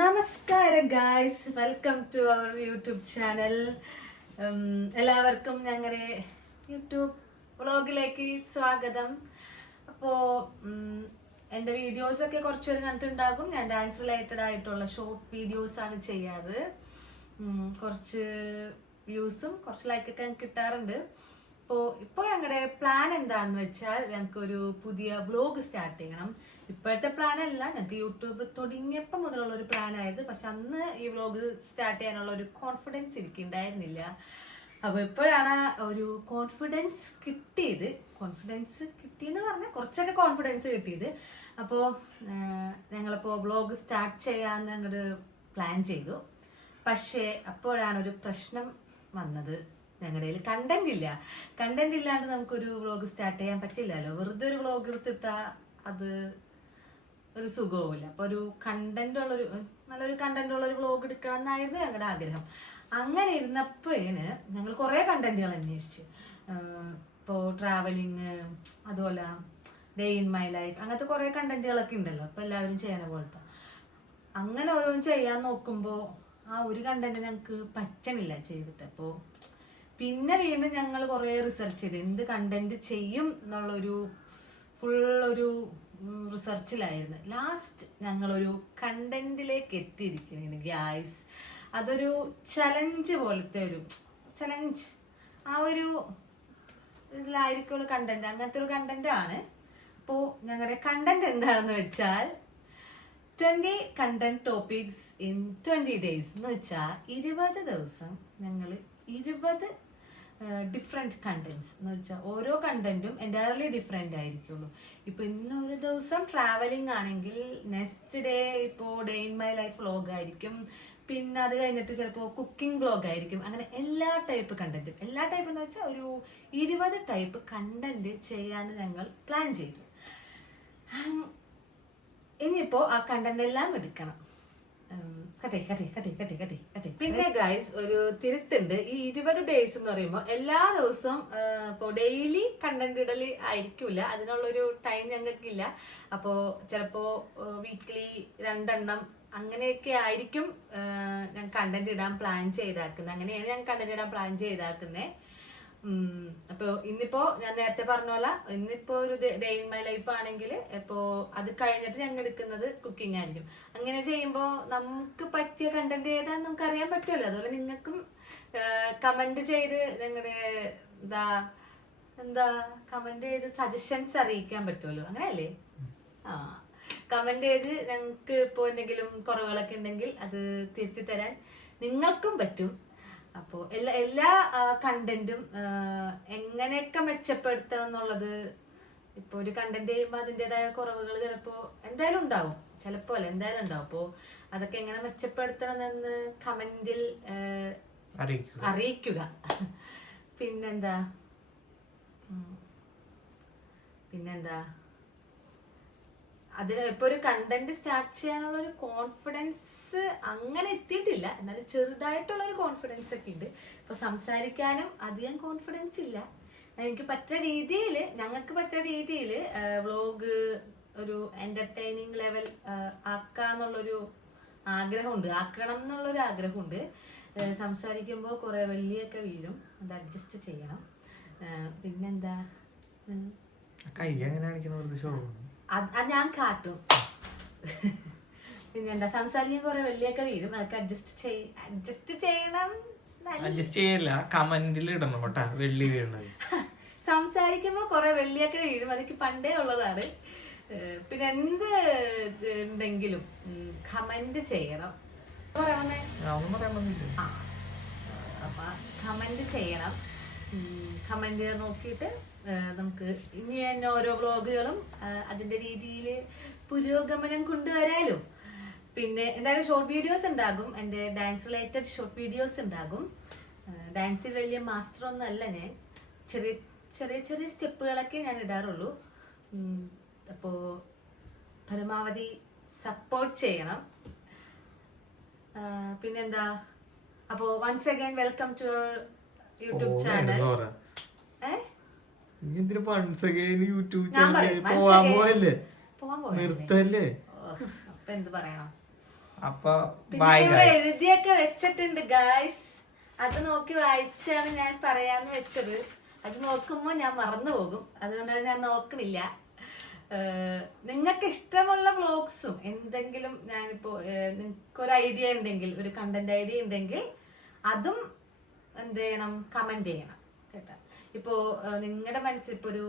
നമസ്കാരം guys, welcome to our YouTube channel. എല്ലാവർക്കും ഞങ്ങളുടെ യൂട്യൂബ് വ്ളോഗിലേക്ക് സ്വാഗതം. അപ്പോൾ എൻ്റെ വീഡിയോസൊക്കെ കുറച്ചൊരു കണ്ടിട്ടുണ്ടാകും. ഞാൻ ഡാൻസ് റിലേറ്റഡ് ആയിട്ടുള്ള ഷോർട്ട് വീഡിയോസാണ് ചെയ്യാറ്. കുറച്ച് വ്യൂസും കുറച്ച് ലൈക്കൊക്കെ ഞങ്ങൾക്ക് കിട്ടാറുണ്ട്. ഇപ്പോൾ ഞങ്ങളുടെ പ്ലാൻ എന്താണെന്ന് വെച്ചാൽ ഞങ്ങൾക്കൊരു പുതിയ വ്ളോഗ് സ്റ്റാർട്ട് ചെയ്യണം. ഇപ്പോഴത്തെ പ്ലാൻ അല്ല, ഞങ്ങൾക്ക് യൂട്യൂബ് തുടങ്ങിയപ്പോൾ മുതലുള്ള ഒരു പ്ലാൻ ആയത്. പക്ഷെ അന്ന് ഈ വ്ളോഗ് സ്റ്റാർട്ട് ചെയ്യാനുള്ള ഒരു കോൺഫിഡൻസ് എനിക്ക് ഉണ്ടായിരുന്നില്ല. അപ്പോൾ ഇപ്പോഴാണ് ഒരു കോൺഫിഡൻസ് കിട്ടിയത്. കോൺഫിഡൻസ് കിട്ടിയെന്ന് പറഞ്ഞാൽ കുറച്ചൊക്കെ കോൺഫിഡൻസ് കിട്ടിയത്. അപ്പോൾ ഞങ്ങളിപ്പോൾ വ്ളോഗ് സ്റ്റാർട്ട് ചെയ്യാമെന്ന് അങ്ങോട്ട് പ്ലാൻ ചെയ്തു. പക്ഷേ അപ്പോഴാണ് ഒരു പ്രശ്നം വന്നത്. ഞങ്ങളുടെ കയ്യിൽ കണ്ടന്റ് ഇല്ലാണ്ട് നമുക്കൊരു വ്ളോഗ് സ്റ്റാർട്ട് ചെയ്യാൻ പറ്റില്ലല്ലോ. വെറുതെ ഒരു വ്ളോഗ് എടുത്തിട്ടാൽ അത് ഒരു സുഖവുമില്ല. അപ്പോൾ ഒരു നല്ലൊരു കണ്ടന്റ് ഉള്ളൊരു വ്ളോഗ് എടുക്കണം എന്നായിരുന്നു ഞങ്ങളുടെ ആഗ്രഹം. അങ്ങനെ ഇരുന്നപ്പോഴാണ് ഞങ്ങൾ കുറേ കണ്ടന്റുകൾ അന്വേഷിച്ച്. ഇപ്പോൾ ട്രാവലിങ്, അതുപോലെ ഡേ ഇൻ മൈ ലൈഫ്, അങ്ങനത്തെ കുറേ കണ്ടന്റുകളൊക്കെ ഉണ്ടല്ലോ ഇപ്പോൾ എല്ലാവരും ചെയ്യണ പോലത്തെ. അങ്ങനെ ഓരോന്നും ചെയ്യാൻ നോക്കുമ്പോൾ ആ ഒരു കണ്ടന്റ് ഞങ്ങൾക്ക് പറ്റണില്ല ചെയ്തിട്ട്. അപ്പോൾ പിന്നെ വീണ്ടും ഞങ്ങൾ കുറേ റിസർച്ച് ചെയ്ത് എന്ത് കണ്ടന്റ് ചെയ്യും എന്നുള്ളൊരു ഫുള്ളൊരു റിസർച്ചിലായിരുന്നു. ലാസ്റ്റ് ഞങ്ങളൊരു കണ്ടന്റിലേക്ക് എത്തിയിരിക്കുന്നതാണ് ഗായ്സ്. അതൊരു ചലഞ്ച് പോലത്തെ ഒരു ചലഞ്ച്, ആ ഒരു ഇതിലായിരിക്കുള്ള കണ്ടന്റ്, അങ്ങനത്തെ ഒരു കണ്ടന്റ് ആണ്. അപ്പോൾ ഞങ്ങളുടെ കണ്ടന്റ് എന്താണെന്ന് വെച്ചാൽ 20 കണ്ടന്റ് ടോപ്പിക്സ് ഇൻ 20 days എന്ന് വെച്ചാൽ 20 ദിവസം ഞങ്ങൾ 20 ഡിഫറെൻറ്റ് കണ്ടന്റ്സ് എന്ന് വെച്ചാൽ ഓരോ കണ്ടന്റും എൻറ്റയർലി ഡിഫറെൻ്റ് ആയിരിക്കുള്ളൂ. ഇപ്പോൾ ഇന്നൊരു ദിവസം ട്രാവലിംഗ് ആണെങ്കിൽ നെക്സ്റ്റ് ഡേ ഇപ്പോൾ day in my life vlog ആയിരിക്കും. പിന്നെ അത് കഴിഞ്ഞിട്ട് ചിലപ്പോൾ കുക്കിംഗ് വ്ളോഗ് ആയിരിക്കും. അങ്ങനെ എല്ലാ ടൈപ്പ് കണ്ടന്റും, എല്ലാ ടൈപ്പ് എന്ന് വെച്ചാൽ ഒരു 20 ടൈപ്പ് കണ്ടന്റ് ചെയ്യാൻ ഞങ്ങൾ പ്ലാൻ ചെയ്തു. ഇനിയിപ്പോൾ ആ കണ്ടന്റ് എല്ലാം എടുക്കണം. പിന്നെ ഗൈസ് ഒരു തിരുത്തുണ്ട്. ഈ 20 days എന്ന് പറയുമ്പോൾ എല്ലാ ദിവസവും ഇപ്പോൾ ഡെയിലി കണ്ടന്റ് ഇടൽ ആയിരിക്കില്ല. അതിനുള്ളൊരു ടൈം ഞങ്ങൾക്കില്ല. അപ്പോൾ ചിലപ്പോൾ വീക്ക്ലി 2 എണ്ണം അങ്ങനെയൊക്കെ ആയിരിക്കും ഞാൻ കണ്ടന്റ് ഇടാൻ പ്ലാൻ ചെയ്താക്കുന്നത്. അങ്ങനെയാണ് ഞാൻ കണ്ടന്റ് ഇടാൻ പ്ലാൻ ചെയ്താക്കുന്നത്. അപ്പോൾ ഇന്നിപ്പോ ഞാൻ നേരത്തെ പറഞ്ഞ പോലെ ഇന്നിപ്പോ ഒരു ഡേ ഇൻ മൈ ലൈഫ് ആണെങ്കിൽ ഇപ്പോൾ അത് കഴിഞ്ഞിട്ട് ഞങ്ങൾ എടുക്കുന്നത് കുക്കിംഗ് ആയിരിക്കും. അങ്ങനെ ചെയ്യുമ്പോൾ നമുക്ക് പറ്റിയ കണ്ടന്റ് ഏതാണെന്ന് നമുക്ക് അറിയാൻ പറ്റുമല്ലോ. അതുപോലെ നിങ്ങൾക്കും കമന്റ് ചെയ്ത് ഞങ്ങളുടെ കമന്റ് ചെയ്ത് സജഷൻസ് അറിയിക്കാൻ പറ്റുമല്ലോ. അങ്ങനെയല്ലേ? കമന്റ് ചെയ്ത് ഞങ്ങൾക്ക് ഇപ്പോൾ എന്തെങ്കിലും കുറവുകളൊക്കെ ഉണ്ടെങ്കിൽ അത് തിരുത്തി തരാൻ നിങ്ങൾക്കും പറ്റും. അപ്പോൾ എല്ലാ കണ്ടന്റും എങ്ങനെയൊക്കെ മെച്ചപ്പെടുത്തണം എന്നുള്ളത്, ഇപ്പോൾ ഒരു കണ്ടന്റ് ചെയ്യുമ്പോൾ അതിൻ്റെതായ കുറവുകൾ ചിലപ്പോൾ എന്തായാലും ഉണ്ടാവും, ചിലപ്പോൾ അല്ല എന്തായാലും ഉണ്ടാവും. അപ്പോൾ അതൊക്കെ എങ്ങനെ മെച്ചപ്പെടുത്തണം എന്ന് കമന്റിൽ അറിയിക്കുക. പിന്നെന്താ അതിന് ഇപ്പോൾ ഒരു കണ്ടന്റ് സ്റ്റാർട്ട് ചെയ്യാനുള്ള ഒരു കോൺഫിഡൻസ് അങ്ങനെ എത്തിയിട്ടില്ല. എന്നാലും ചെറുതായിട്ടുള്ള ഒരു കോൺഫിഡൻസ് ഒക്കെ ഉണ്ട്. ഇപ്പോൾ സംസാരിക്കാനും അധികം കോൺഫിഡൻസ് ഇല്ല. ഞങ്ങൾക്ക് പറ്റുന്ന രീതിയിൽ വ്ളോഗ് ഒരു എന്റർടൈനിങ് ലെവൽ ആക്കാന്നുള്ളൊരു ആക്കണം എന്നുള്ളൊരു ആഗ്രഹമുണ്ട്. സംസാരിക്കുമ്പോൾ കുറെ വെള്ളിയൊക്കെ വീഴും, അത് അഡ്ജസ്റ്റ് ചെയ്യണം. പിന്നെന്താ അത് ഞാൻ കാട്ടും. പിന്നെന്താ സംസാരിക്കാൻ കുറെ വെള്ളിയൊക്കെ വീഴും, അതൊക്കെ അഡ്ജസ്റ്റ് ചെയ്യണം. സംസാരിക്കുമ്പോ കുറെ വെള്ളിയൊക്കെ വീഴും, അതൊക്കെ പണ്ടേ ഉള്ളതാണ്. പിന്നെ എന്ത് ഉണ്ടെങ്കിലും കമന്റ് ചെയ്യണം. അപ്പൊ കമന്റ് ചെയ്യണം. കമന്റ് നോക്കിയിട്ട് നമുക്ക് ഇനി തന്നെ ഓരോ വ്ളോഗുകളും അതിന്റെ രീതിയിൽ പുരോഗമനം കൊണ്ടുവരാനും. പിന്നെ എന്തായാലും ഷോർട്ട് വീഡിയോസ് ഉണ്ടാകും, എൻ്റെ ഡാൻസ് റിലേറ്റഡ് ഷോർട്ട് വീഡിയോസ് ഉണ്ടാകും. ഡാൻസിൽ വലിയ മാസ്റ്റർ ഒന്നും അല്ല ഞാൻ, ചെറിയ ചെറിയ ചെറിയ സ്റ്റെപ്പുകളൊക്കെ ഞാൻ ഇടാറുള്ളൂ. അപ്പോൾ പരമാവധി സപ്പോർട്ട് ചെയ്യണം. പിന്നെന്താ, അപ്പോൾ once again welcome to YouTube channel. നിർത്തല്ലേ എന്ത് പറയണം. അപ്പൊ പിന്നെ ഇവിടെ എഴുതിയൊക്കെ വെച്ചിട്ടുണ്ട് ഗായ്സ്. അത് നോക്കി വായിച്ചാണ് ഞാൻ പറയാന്ന് വെച്ചത്. അത് നോക്കുമ്പോ ഞാൻ മറന്നു പോകും, അതുകൊണ്ട് ഞാൻ നോക്കണില്ല. നിങ്ങൾക്ക് ഇഷ്ടമുള്ള വ്ലോഗ്സും എന്തെങ്കിലും, ഞാനിപ്പോ നിങ്ങൾക്കൊരു ഐഡിയ ഉണ്ടെങ്കിൽ, ഒരു കണ്ടന്റ് ഐഡിയ ഉണ്ടെങ്കിൽ അതും എന്ത് ചെയ്യണം, കമന്റ് ചെയ്യണം കേട്ടോ. ഇപ്പോ നിങ്ങളുടെ മനസ്സിൽ ഇപ്പൊ ഒരു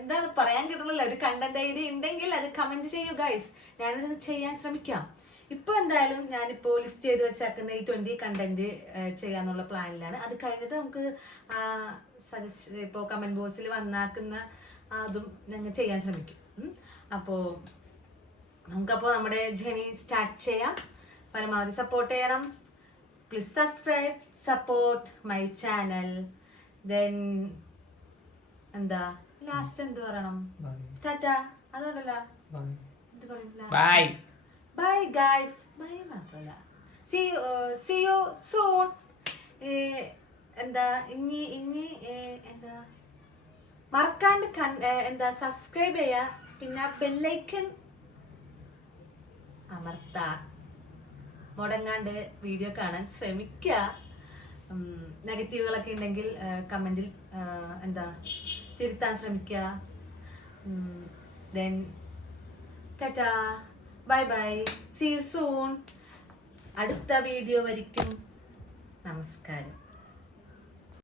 എന്താണ് പറയാൻ കിട്ടുന്നില്ല, ഒരു കണ്ടന്റ് ഐഡിയ ഉണ്ടെങ്കിൽ അത് കമന്റ് ചെയ്യൂ ഗൈസ്. ഞാനിത് ചെയ്യാൻ ശ്രമിക്കാം. ഇപ്പൊ എന്തായാലും ഞാനിപ്പോ ലിസ്റ്റ് ചെയ്ത് വെച്ചാക്കുന്ന ഈ 20 കണ്ടന്റ് ചെയ്യാന്നുള്ള പ്ലാനിലാണ്. അത് കഴിഞ്ഞിട്ട് നമുക്ക് സജസ്റ്റ് ഇപ്പോ കമന്റ് ബോക്സിൽ വന്നാക്കുന്ന അതും ഞങ്ങൾ ചെയ്യാൻ ശ്രമിക്കും. അപ്പോ നമുക്കപ്പോ നമ്മുടെ ജേണി സ്റ്റാർട്ട് ചെയ്യാം. പരമാവധി സപ്പോർട്ട് ചെയ്യണം. Please subscribe, support my channel. Then എന്താ ലാസ്റ്റ് എന്ത് പറയണം? ടാറ്റ. അതുകൊണ്ടല്ല എന്ത് പറയും? Bye bye guys. ബൈ മാത്രല്ല, see you soon. എന്താ ഇനി എന്താ മറക്കാണ്ട് എന്താ സബ്സ്ക്രൈബ് ചെയ്യാ, പിന്നെ ബെല്ലൈക്കൺ അമർത്ത, മുടങ്ങാണ്ട് വീഡിയോ കാണാൻ ശ്രമിക്കുക. നെഗറ്റീവുകളൊക്കെ ഉണ്ടെങ്കിൽ കമന്റിൽ എന്താ തിരുത്താൻ ശ്രമിക്കുക. Then Tata, bye bye, see you soon. അടുത്ത വീഡിയോ വരിക്കും. നമസ്കാരം.